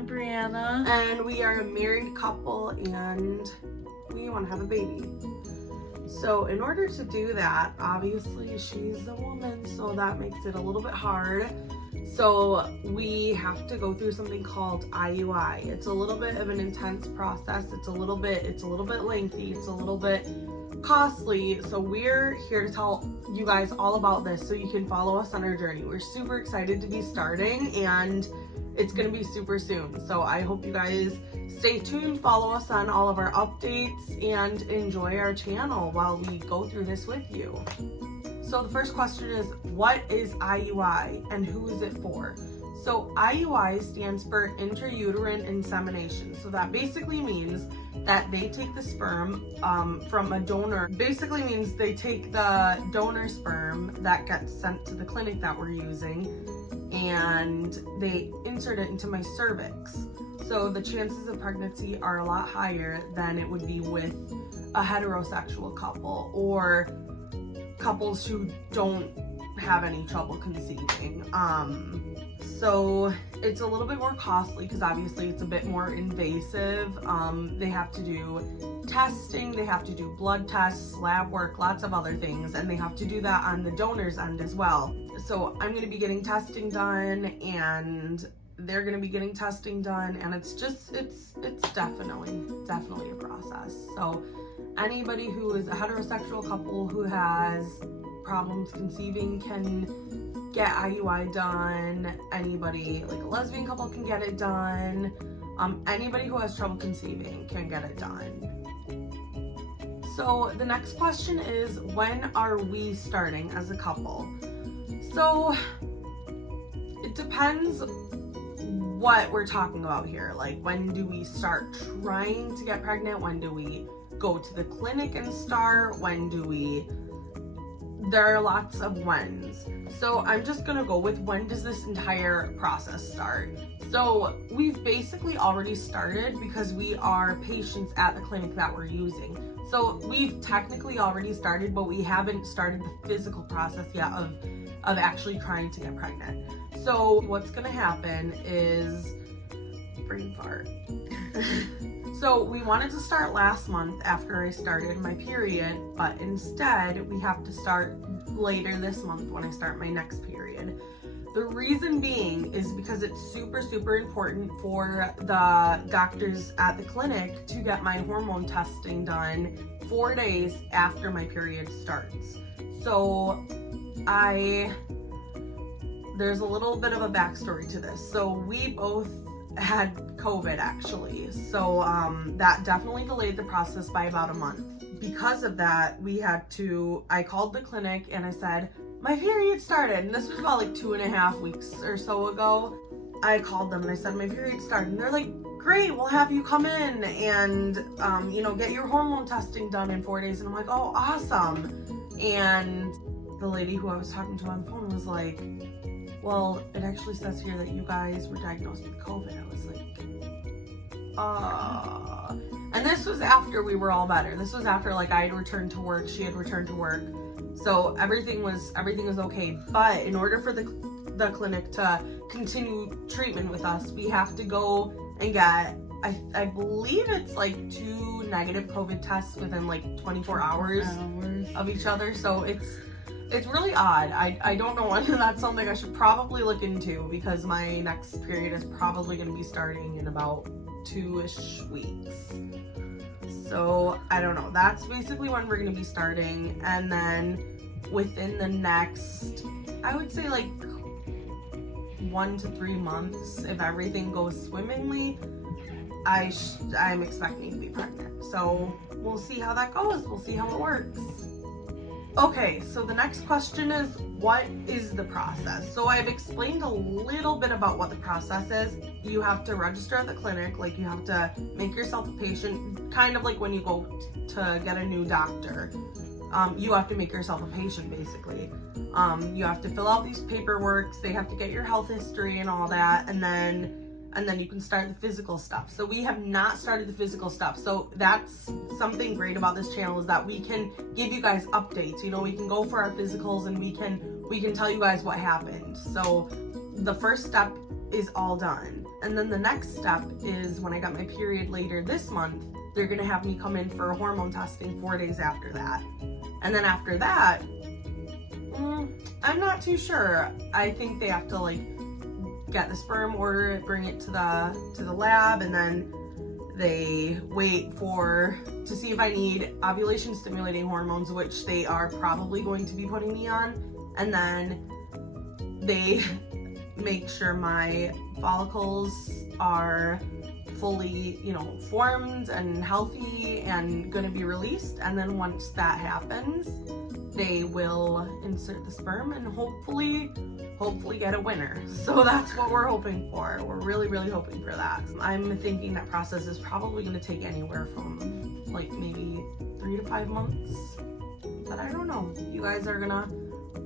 I'm Brianna. And we are a married couple and we want to have a baby. So in order to do that, obviously she's a woman, so that makes it a little bit hard. So we have to go through something called IUI. It's a little bit of an intense process. It's a little bit lengthy. It's a little bit costly. So we're here to tell you guys all about this so you can follow us on our journey. We're super excited to be starting and it's going to be super soon. So I hope you guys stay tuned, follow us on all of our updates, and enjoy our channel while we go through this with you. So the first question is, what is IUI and who is it for? So IUI stands for intrauterine insemination. So that basically means that they take the sperm from a donor. Basically means they take the donor sperm that gets sent to the clinic that we're using and they insert it into my cervix. So the chances of pregnancy are a lot higher than it would be with a heterosexual couple or couples who don't have any trouble conceiving. So it's a little bit more costly because obviously it's a bit more invasive. They have to do testing, they have to do blood tests, lab work, lots of other things, and they have to do that on the donor's end as well. So I'm going to be getting testing done and they're going to be getting testing done, and it's definitely a process. So anybody who is a heterosexual couple who has problems conceiving can get IUI done. Anybody, like a lesbian couple, can get it done. Anybody who has trouble conceiving can get it done. So the next question is, when are we starting as a couple? So it depends what we're talking about here. Like, when do we start trying to get pregnant? When do we go to the clinic and start? There are lots of whens. So I'm just gonna go with, when does this entire process start? So we've basically already started because we are patients at the clinic that we're using. So we've technically already started, but we haven't started the physical process yet of actually trying to get pregnant. So what's gonna happen is, brain fart. So we wanted to start last month after I started my period, but instead we have to start later this month when I start my next period. The reason being is because it's super important for the doctors at the clinic to get my hormone testing done 4 days after my period starts. So there's a little bit of a backstory to this. So we both had COVID actually. So that definitely delayed the process by about a month. Because of that, I called the clinic and I said, my period started. And this was about like 2.5 weeks or so ago. I called them and I said, my period started. And they're like, great, we'll have you come in and, get your hormone testing done in 4 days. And I'm like, oh, awesome. And the lady who I was talking to on the phone was like, well, it actually says here that you guys were diagnosed with COVID. I was like, and this was after we were all better. This was after, like, I had returned to work, she had returned to work. So everything was okay. But in order for the clinic to continue treatment with us, we have to go and get, I believe it's like 2 negative COVID tests within like 24 hours of each other. So it's really odd. I don't know whether that's something I should probably look into, because my next period is probably going to be starting in about 2-ish weeks. So I don't know. That's basically when we're going to be starting. And then within the next, I would say like 1 to 3 months, if everything goes swimmingly, I'm expecting to be pregnant. So we'll see how that goes. We'll see how it works. Okay, so the next question is, what is the process? So I've explained a little bit about what the process is. You have to register at the clinic, like you have to make yourself a patient, kind of like when you go to get a new doctor. You have to make yourself a patient, basically. You have to fill out these paperworks, they have to get your health history and all that, and then you can start the physical stuff. So we have not started the physical stuff. So that's something great about this channel, is that we can give you guys updates. We can go for our physicals and we can tell you guys what happened. So the first step is all done. And then the next step is when I got my period later this month, they're gonna have me come in for a hormone testing 4 days after that. And then after that, I'm not too sure. I think they have to like get the sperm, order it, bring it to the lab, and then they wait to see if I need ovulation stimulating hormones, which they are probably going to be putting me on. And then they make sure my follicles are fully, formed and healthy and going to be released. And then once that happens, they will insert the sperm and hopefully get a winner. So that's what we're hoping for. We're really, really hoping for that. I'm thinking that process is probably going to take anywhere from like maybe 3 to 5 months. But I don't know. You guys are gonna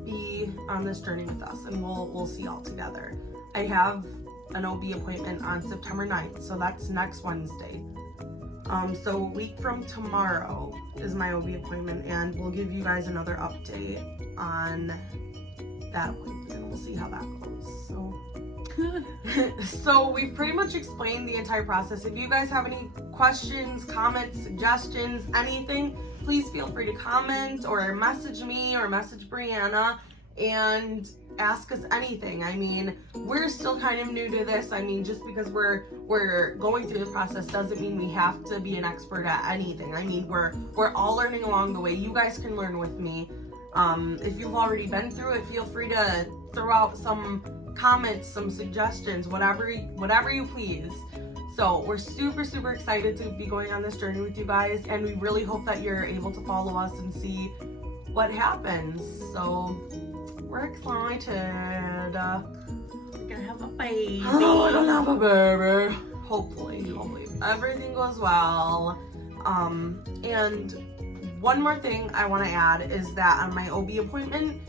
be on this journey with us, and we'll see all together. I have an OB appointment on September 9th, so that's next Wednesday. So a week from tomorrow is my OB appointment, and we'll give you guys another update on that appointment, and we'll see how that goes. So so we've pretty much explained the entire process. If you guys have any questions, comments, suggestions, anything, please feel free to comment or message me or message Brianna and ask us anything. I mean, we're still kind of new to this. I mean, just because we're going through the process doesn't mean we have to be an expert at anything. I mean, we're all learning along the way. You guys can learn with me. If you've already been through it, feel free to throw out some comments, some suggestions, whatever you please. So we're super, super excited to be going on this journey with you guys, and we really hope that you're able to follow us and see what happens. So we're excited. We're gonna have a baby. Oh, I don't have a baby. Hopefully everything goes well. And one more thing I want to add is that on my OB appointment,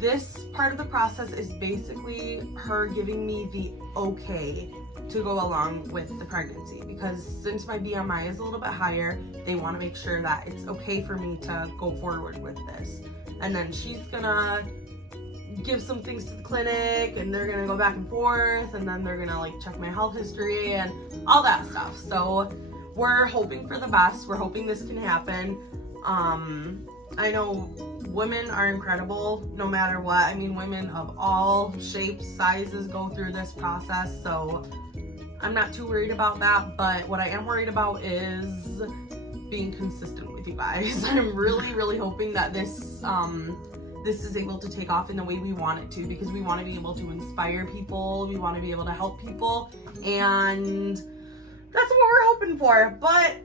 this part of the process is basically her giving me the okay to go along with the pregnancy, because since my BMI is a little bit higher, they want to make sure that it's okay for me to go forward with this. And then she's gonna give some things to the clinic, and they're gonna go back and forth, and then they're gonna like check my health history and all that stuff. So we're hoping for the best. We're hoping this can happen. I know women are incredible no matter what. I mean, women of all shapes, sizes go through this process, so I'm not too worried about that. But what I am worried about is being consistent with you guys. I'm really, really hoping that this is able to take off in the way we want it to, because we want to be able to inspire people, we want to be able to help people, and that's what we're hoping for. But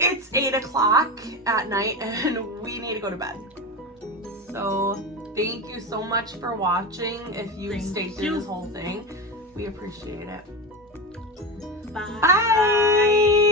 it's 8 o'clock at night and we need to go to bed. So thank you so much for watching. If you stayed through this whole thing, we appreciate it. Bye. Bye.